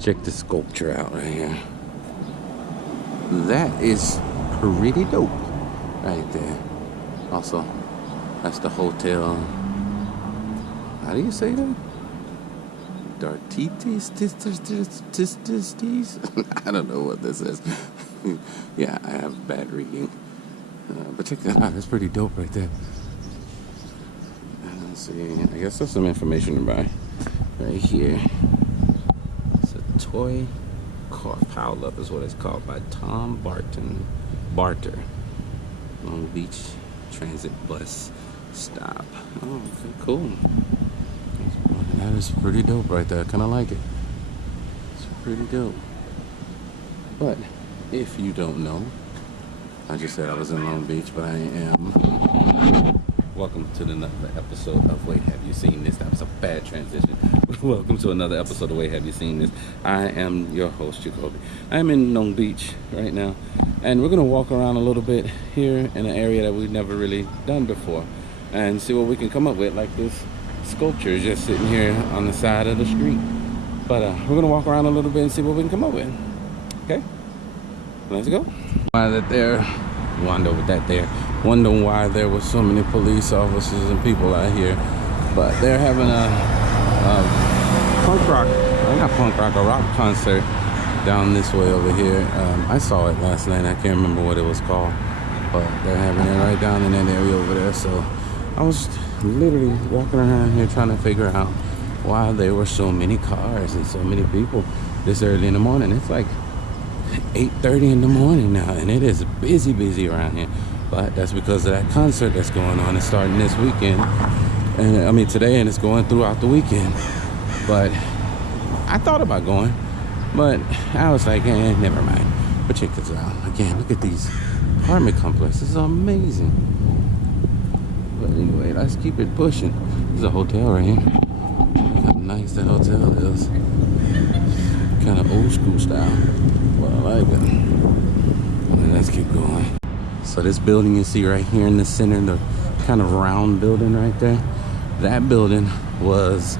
Check the sculpture out right here. That is pretty dope right there. Also, that's the hotel. How do you say that? Dartitis? I don't know what this is. Yeah, I have bad reading. But check that out. That's pretty dope right there. Let's see. I guess there's some information to buy right here. It's a toy car pile up is what it's called by Tom Barter. Long Beach Transit Bus Stop. Oh, okay, cool. That is pretty dope right there. I kind of like it. It's pretty dope. But if you don't know, I just said I was in Long Beach, but I am. Welcome to another episode of Wait, Have You Seen This? That was a bad transition. Welcome to another episode of Wait, Have You Seen This? I am your host, Jacoby. I'm in Long Beach right now, and we're going to walk around a little bit here in an area that we've never really done before and see what we can come up with, like this sculpture just sitting here on the side of the street. But we're going to walk around a little bit and see what we can come up with. Okay? Let's go. Why that there? Wonder with that there. Wonder why there was so many police officers and people out here. But they're having a punk rock, well, not punk rock, a rock concert down this way over here. I saw it last night. I can't remember what it was called, but they're having it right down in that area over there. So I was literally walking around here trying to figure out why there were so many cars and so many people this early in the morning. It's like 8:30 in the morning now, and it is busy around here. But that's because of that concert that's going on. It's starting this weekend, and I mean today, and it's going throughout the weekend. But I thought about going, but I was like, never mind. But check this out. Again, look at these apartment complexes. This is amazing. But anyway, let's keep it pushing. There's a hotel right here. Look how nice the hotel is. Kind of old school style. Well, I like it. And let's keep going. So this building you see right here in the center, the kind of round building right there, that building was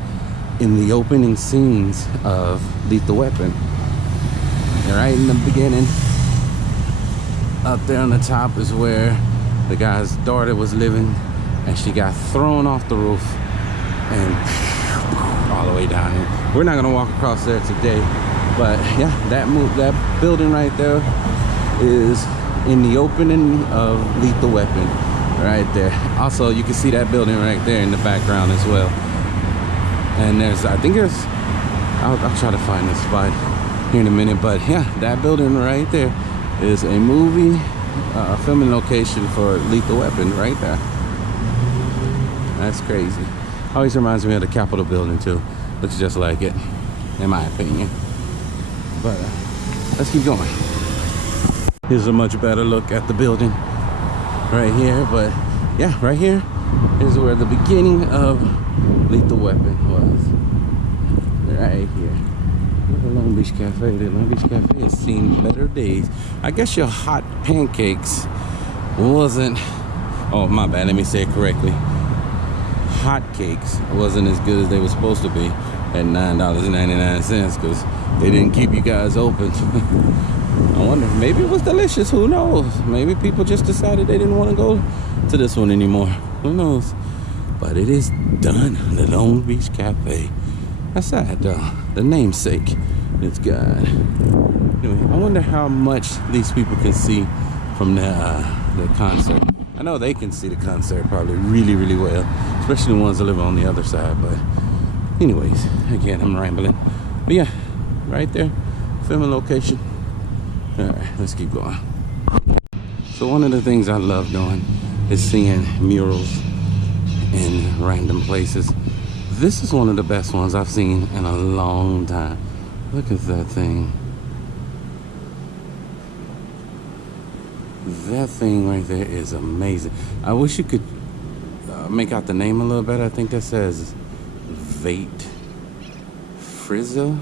in the opening scenes of Lethal Weapon. Right in the beginning, up there on the top is where the guy's daughter was living, and she got thrown off the roof and all the way down here. We're not gonna walk across there today, but yeah, that building right there is in the opening of Lethal Weapon right there. Also, you can see that building right there in the background as well. And there's, I think there's, I'll try to find the spot here in a minute, but yeah, that building right there is a movie filming location for Lethal Weapon right there. That's crazy. Always reminds me of the Capitol building too. Looks just like it, in my opinion. But let's keep going. Here's a much better look at the building right here. But yeah, right here is where the beginning of Lethal Weapon was. Right here. The Long Beach Cafe. The Long Beach Cafe has seen better days. I guess your hot pancakes wasn't, oh my bad, let me say it correctly. Hot cakes wasn't as good as they were supposed to be at $9.99 because they didn't keep you guys open. I wonder, maybe it was delicious, who knows? Maybe people just decided they didn't want to go to this one anymore. Who knows? But it is done. The Long Beach Cafe. That's that, the namesake. It's God. Anyway, I wonder how much these people can see from the concert. I know they can see the concert probably really well, especially the ones that live on the other side. But anyways, again, I'm rambling. But yeah, right there, filming location. All right, let's keep going. So one of the things I love doing is seeing murals in random places. This is one of the best ones I've seen in a long time. Look at that thing. That thing right there is amazing. I wish you could make out the name a little better. I think that says Vate Frizza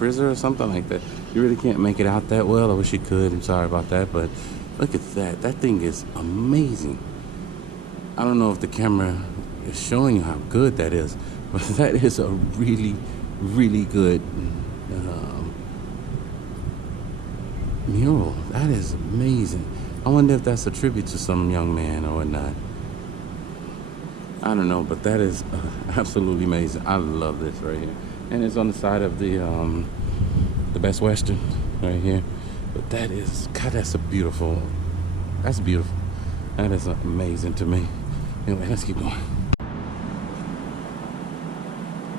or something like that. You really can't make it out that well. I wish you could. I'm sorry about that, but look at that. That thing is amazing. I don't know if the camera is showing you how good that is, but that is a really good mural. That is amazing. I wonder if that's a tribute to some young man or whatnot. I don't know, but that is absolutely amazing. I love this right here, and it's on the side of the Best Western right here. But that is, God, that's beautiful. That's beautiful. That is amazing to me. Anyway, let's keep going.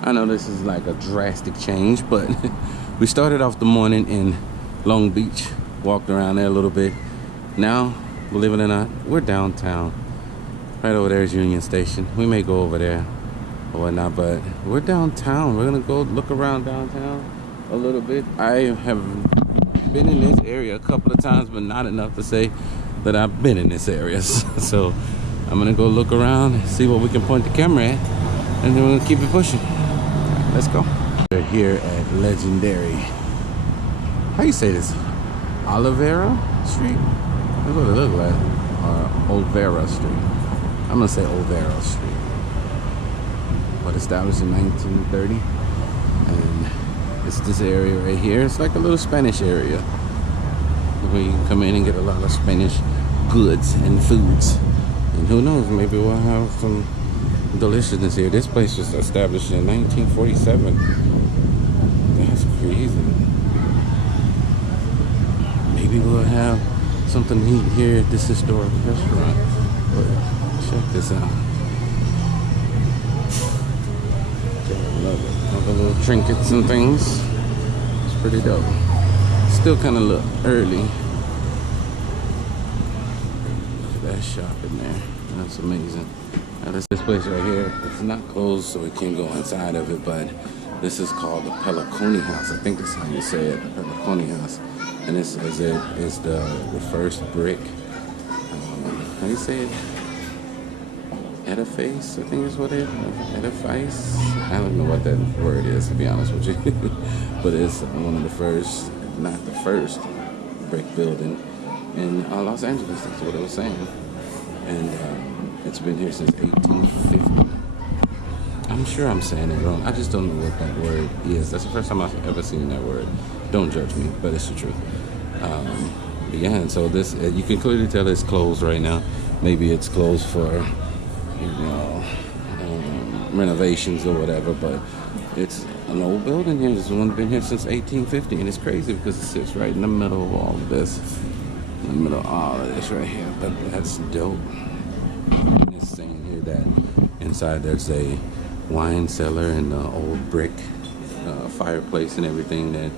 I know this is like a drastic change, but we started off the morning in Long Beach, walked around there a little bit. Now, believe it or not, we're downtown. Right over there is Union Station. We may go over there or whatnot, but we're downtown. We're gonna go look around downtown a little bit. I have been in this area a couple of times, but not enough to say that I've been in this area. So I'm gonna go look around and see what we can point the camera at, and then we're gonna keep it pushing. Let's go. We're here at Legendary. How you say this? Olvera Street? That's what it looks like. Or Olvera Street. I'm gonna say Olvera Street. But established in 1930. And it's this area right here. It's like a little Spanish area where you can come in and get a lot of Spanish goods and foods. And who knows, maybe we'll have some deliciousness here. This place was established in 1947. That's crazy. Maybe we'll have something to eat here at this historic restaurant. But check this out. Love it. All the little trinkets and things. It's pretty dope. Still kind of look early. Look at that shop in there. That's amazing. Now this place right here, it's not closed, so we can't go inside of it, but this is called the Peliconi House. I think that's how you say it, the Peliconi House. And it says it is the first brick, how do you say it? Edifice, I think is what it is. Edifice? I don't know what that word is, to be honest with you. But it's one of the first, if not the first, brick building in Los Angeles. That's what it was saying. And it's been here since 1850. I'm sure I'm saying it wrong. I just don't know what that word is. That's the first time I've ever seen that word. Don't judge me, but it's the truth. But yeah, and so this, you can clearly tell it's closed right now. Maybe it's closed for, you know, renovations or whatever, but it's an old building here. This one's been here since 1850, and it's crazy because it sits right in the middle of all of this. In the middle of all of this right here. But that's dope. And it's saying here that inside there's a wine cellar and the old brick fireplace and everything that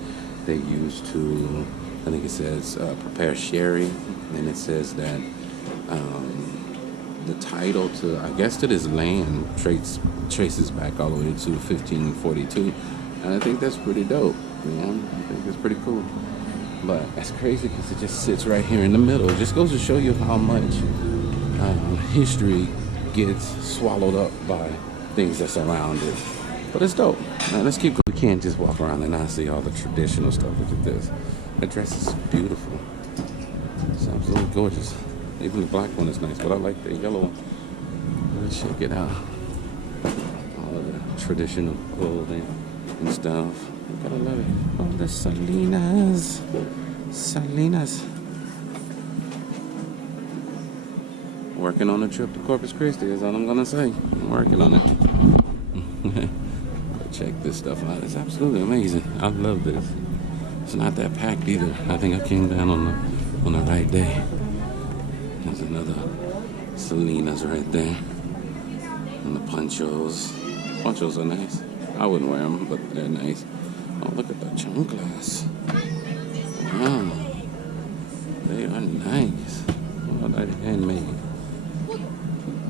they use to, I think it says prepare sherry. And it says that the title to, I guess, to this land traces back all the way to 1542. And I think that's pretty dope. Yeah, I think it's pretty cool. But that's crazy because it just sits right here in the middle. It just goes to show you how much history gets swallowed up by things that surround it. But it's dope. Now let's keep going. We can't just walk around and not see all the traditional stuff. Look at this. That dress is beautiful. It's absolutely gorgeous. Even the black one is nice, but I like the yellow one. Let's check it out. All of the traditional clothing and stuff. You gotta love it. Oh, the Salinas. Salinas. Working on a trip to Corpus Christi is all I'm gonna say. I'm working on it. Check this stuff out. It's absolutely amazing. I love this. It's not that packed either. I think I came down on the right day. There's another Salinas right there. And the ponchos. Ponchos are nice. I wouldn't wear them, but they're nice. Oh, look at the chanclas. Wow. They are nice. Oh, they're handmade.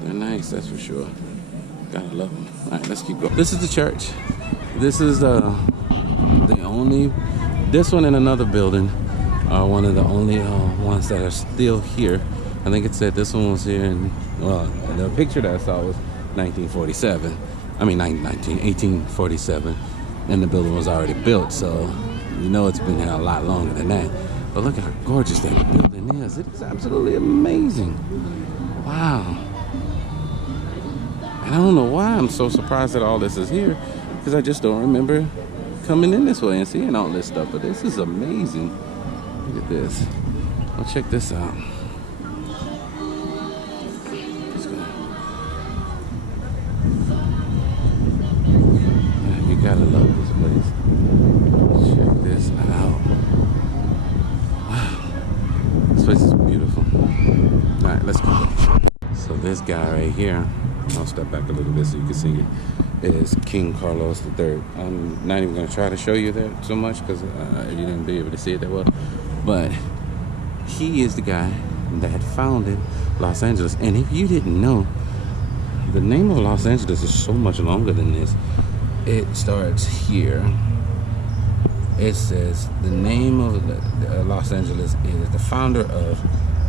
They're nice, that's for sure. Gotta love them. All right, let's keep going. This is the church. This is the only, this one and another building are one of the only ones that are still here. I think it said this one was here, and well, the picture that I saw was 1947. I mean, 1847, and the building was already built, so you know it's been here a lot longer than that. But look how gorgeous that building is. It is absolutely amazing. Wow. And I don't know why I'm so surprised that all this is here, because I just don't remember coming in this way and seeing all this stuff. But this is amazing. Look at this. Well, check this out. You gotta love this place. Check this out. Wow. This place is beautiful. Alright, let's go. So this guy right here, I'll step back a little bit so you can see it, is King Carlos III. I'm not even going to try to show you that so much because you didn't be able to see it that well. But he is the guy that founded Los Angeles. And if you didn't know, the name of Los Angeles is so much longer than this. It starts here. It says the name of Los Angeles is the founder of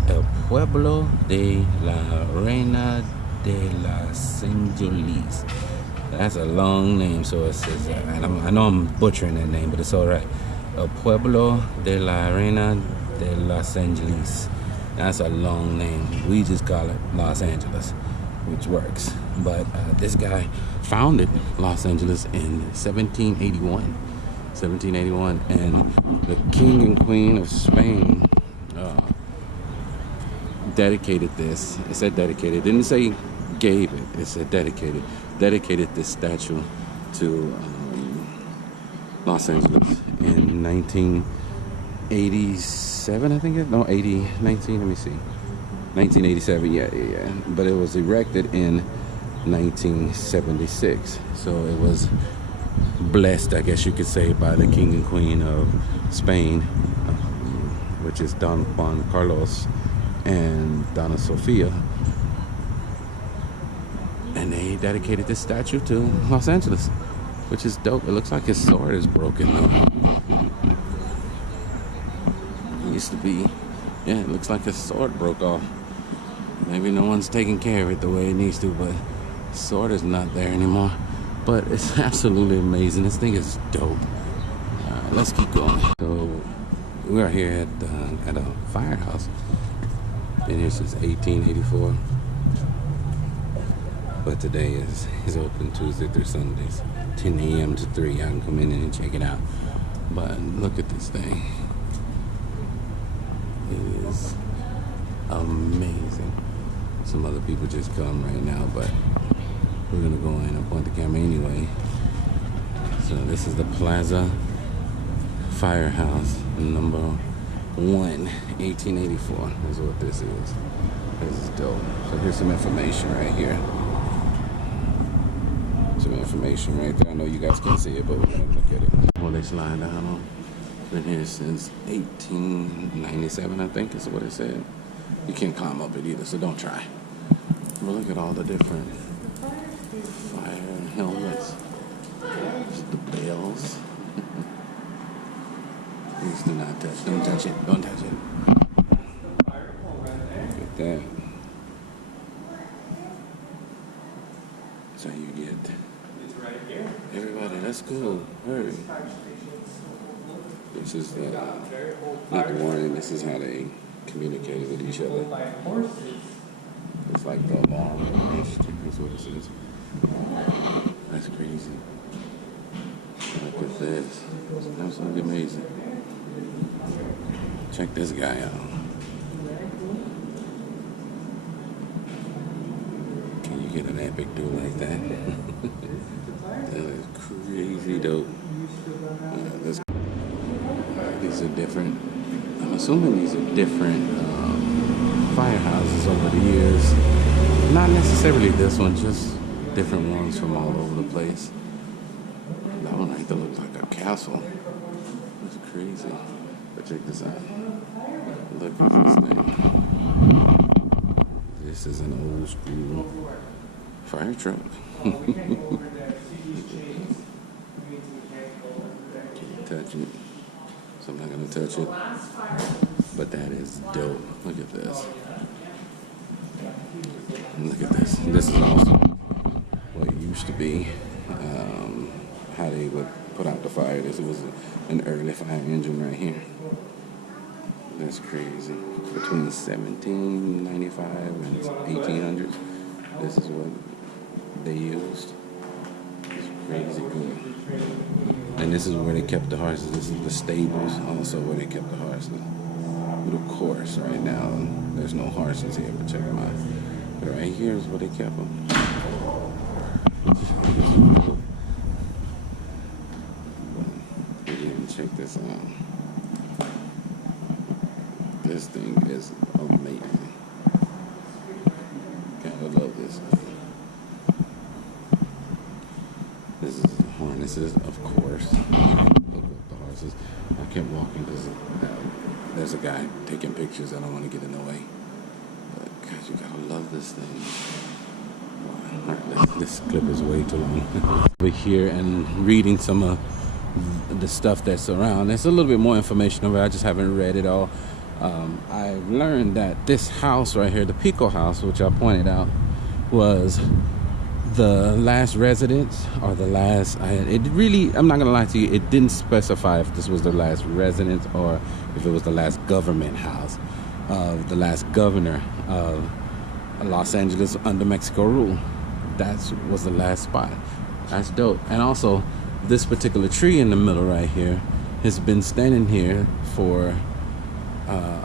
El Pueblo de la Reina de los Angeles. That's a long name, so it says, and I know I'm butchering that name, but it's all right. El Pueblo de la Reina de los Angeles. That's a long name. We just call it Los Angeles, which works. But this guy founded Los Angeles in 1781. 1781, and the King and Queen of Spain dedicated this. It said dedicated. It didn't say gave it. It said dedicated. Dedicated this statue to Los Angeles in 1987, I think. No, 19. Let me see. 1987. Yeah. But it was erected in 1976. So it was blessed, I guess you could say, by the King and Queen of Spain, which is Don Juan Carlos and Donna Sofia, and they dedicated this statue to Los Angeles, which is dope. It looks like his sword is broken though. It used to be, yeah, it looks like his sword broke off. Maybe no one's taking care of it the way it needs to, but his sword is not there anymore. But it's absolutely amazing. This thing is dope. Let's keep going. So we are here at a firehouse. Been here since 1884. But today is open Tuesday through Sundays, 10 a.m. to 3. I can come in and check it out. But look at this thing. It is amazing. Some other people just come right now, but we're gonna go in and point the camera anyway. So this is the Plaza Firehouse, number 1, 1884 is what this is. This is dope. So here's some information right here. Some information right there. I know you guys can't see it, but we're gonna look at it. Well, they slide down on. Been here since 1897, I think is what it said. You can't climb up it either, so don't try. But look at all the different fire helmets, just the bells. Please do not touch. Don't touch it. Don't touch it. Look at that. So you get everybody. That's cool. Hurry. This is not the warning. This is how they communicate with each other. It's like the alarm. That's what it says. That's crazy. Look at this. Absolutely amazing. Check this guy out. Can you get an epic dude like that? That is crazy dope. These are different. I'm assuming these are different firehouses over the years. Not necessarily this one, just different ones from all over the place. That one right there looks like a castle. That's crazy. But check this out. Look at this thing. This is an old school fire truck. Can't touch it. So I'm not gonna touch it. But that is dope. Look at this. And look at this. This is also what it used to be. How they would put out the fire. This was an early fire engine right here. That's crazy. Between 1795 and 1800s, this is what they used. It's crazy cool. And this is where they kept the horses. This is the stables, also where they kept the horses. But of course, right now, there's no horses here, but check them out. But right here is where they kept them. Check this out. This thing is amazing. Gotta love this thing. This is the harnesses, of course. Look at the horses. I kept walking because there's a guy taking pictures. I don't want to get in the way. But gosh, you gotta love this thing. Wow. Alright, this clip is way too long. Over here and reading some of the stuff that's around. There's a little bit more information over it. I just haven't read it all. I learned that this house right here, the Pico house, which I pointed out, was the last residence or the last, it really, I'm not gonna lie to you, it didn't specify if this was the last residence or if it was the last government house of the last governor of Los Angeles under Mexico rule. That was the last spot. That's dope. And also, this particular tree in the middle right here has been standing here for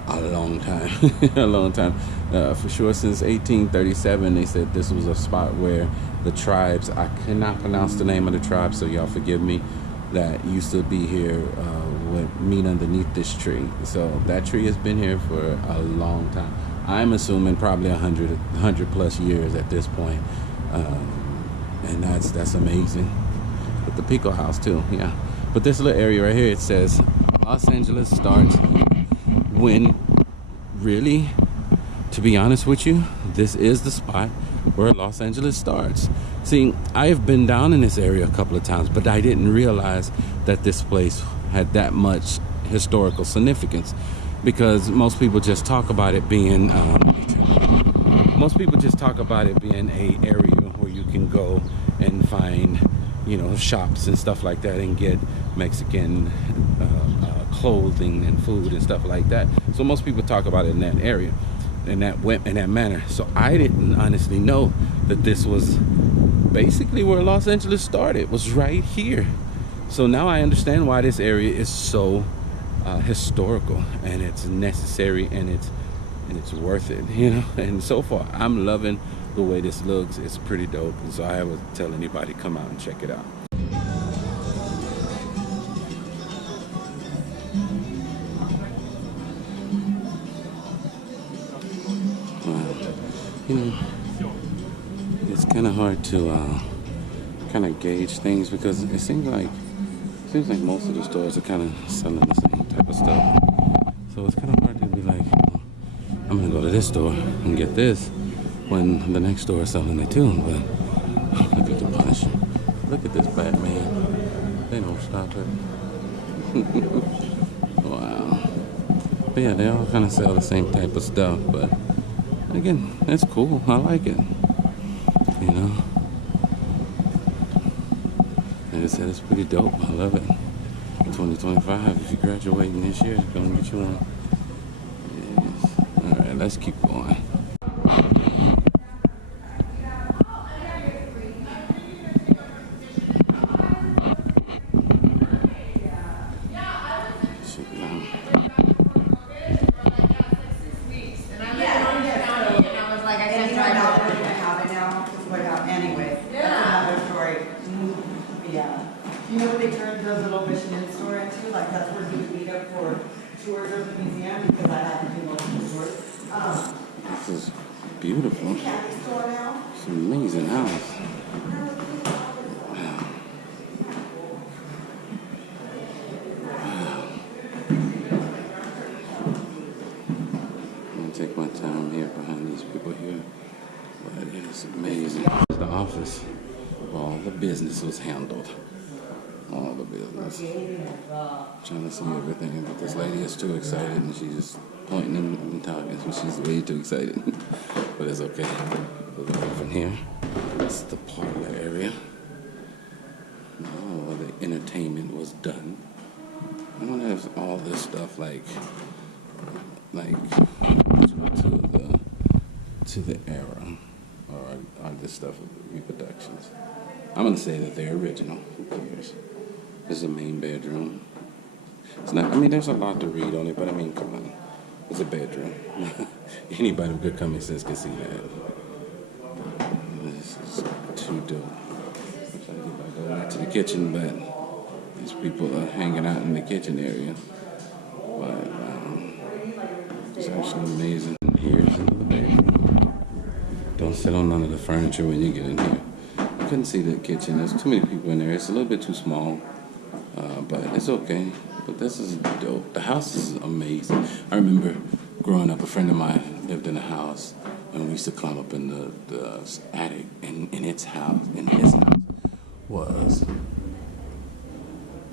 a long time. A long time. For sure since 1837, they said this was a spot where the tribes, I cannot pronounce the name of the tribe, so y'all forgive me, that used to be here would meet underneath this tree. So that tree has been here for a long time. I'm assuming probably 100 plus years at this point. And that's amazing. But the Pico house too, yeah. But this little area right here, it says Los Angeles starts when, really, to be honest with you, this is the spot where Los Angeles starts. See, I have been down in this area a couple of times, but I didn't realize that this place had that much historical significance, because most people just talk about it being a area where you can go and find, you know, shops and stuff like that and get Mexican clothing and food and stuff like that. So most people talk about it in that area, in that manner. So I didn't honestly know that this was basically where Los Angeles started, was right here. So now I understand why this area is so historical, and it's necessary, and it's worth it, you know. And so far, I'm loving the way this looks. It's pretty dope, and so I would tell anybody, come out and check it out. You know, it's kind of hard to kind of gauge things, because it seems like most of the stores are kind of selling the same type of stuff. So it's kind of hard to be like, I'm gonna go to this store and get this when the next store is selling it too. But look at the punch. Look at this Batman. They don't stop it. Wow. But yeah, they all kind of sell the same type of stuff, but again, that's cool. I like it. You know? Like I said, it's pretty dope. I love it. 2025, if you're graduating this year, go and get you one. Yes. Alright, let's keep going. You know what they turned the little Michelin store into? Like, that's where you would meet up for tours of the museum, because I had to do multiple tours. This is beautiful. Store now. It's an amazing house. Wow. I'm gonna take my time here behind these people here. But it's amazing. The office where all the business was handled. All the business. Trying to see everything, but this lady is too excited and she's just pointing and talking, so she's way too excited. But it's okay. We'll go from here. That's the parlor area. Oh, the entertainment was done. I wonder if all this stuff like to the era, or this stuff of reproductions. I'm gonna say that they're original. Who cares? This is a main bedroom. It's not, I mean, there's a lot to read on it, but I mean, come on. It's a bedroom. Anybody with good common sense can see that. This is too dope. I'm trying to get back over to the kitchen, but these people are hanging out in the kitchen area. But it's actually amazing. Here's another bedroom. Don't sit on none of the furniture when you get in here. You couldn't see the kitchen. There's too many people in there. It's a little bit too small, but it's okay. But this is dope. The house is amazing. I remember growing up, a friend of mine lived in a house, and we used to climb up in the attic. And in his house was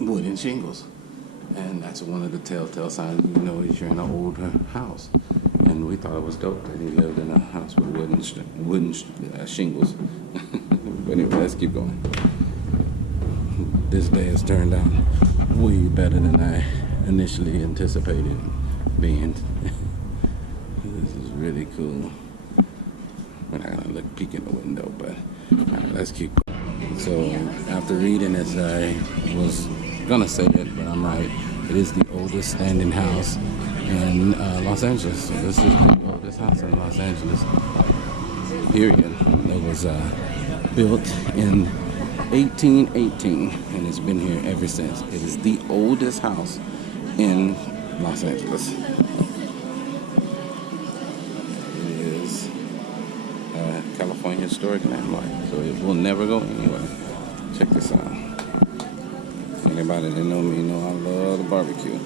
wooden shingles. And that's one of the telltale signs, you know, you're in an older house. And we thought it was dope that he lived in a house with wooden shingles. But anyway, let's keep going. This day has turned out way better than I initially anticipated being. This is really cool. We're not gonna peek in the window, but all right, let's keep going. So after reading this, I was gonna say it, but I'm right. It is the oldest standing house in Los Angeles. So this is the oldest house in Los Angeles, period. It was built in 1818, and it's been here ever since. It is the oldest house in Los Angeles. It is a California historic landmark, so it will never go anywhere. Check this out. Anybody that know me know I love the barbecue.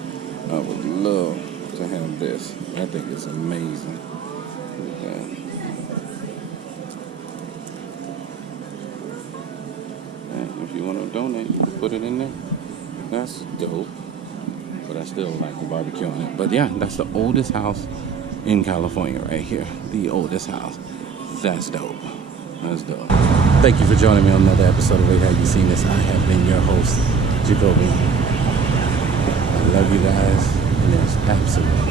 I would love to have this. I think it's amazing. Look at that. If you want to donate, you can put it in there. That's dope. But I still like the barbecue on it. But yeah, that's the oldest house in California right here. The oldest house. That's dope. That's dope. Thank you for joining me on another episode of Wait Have You Seen This? I have been your host, Jacoby. I love you guys. And there's absolutely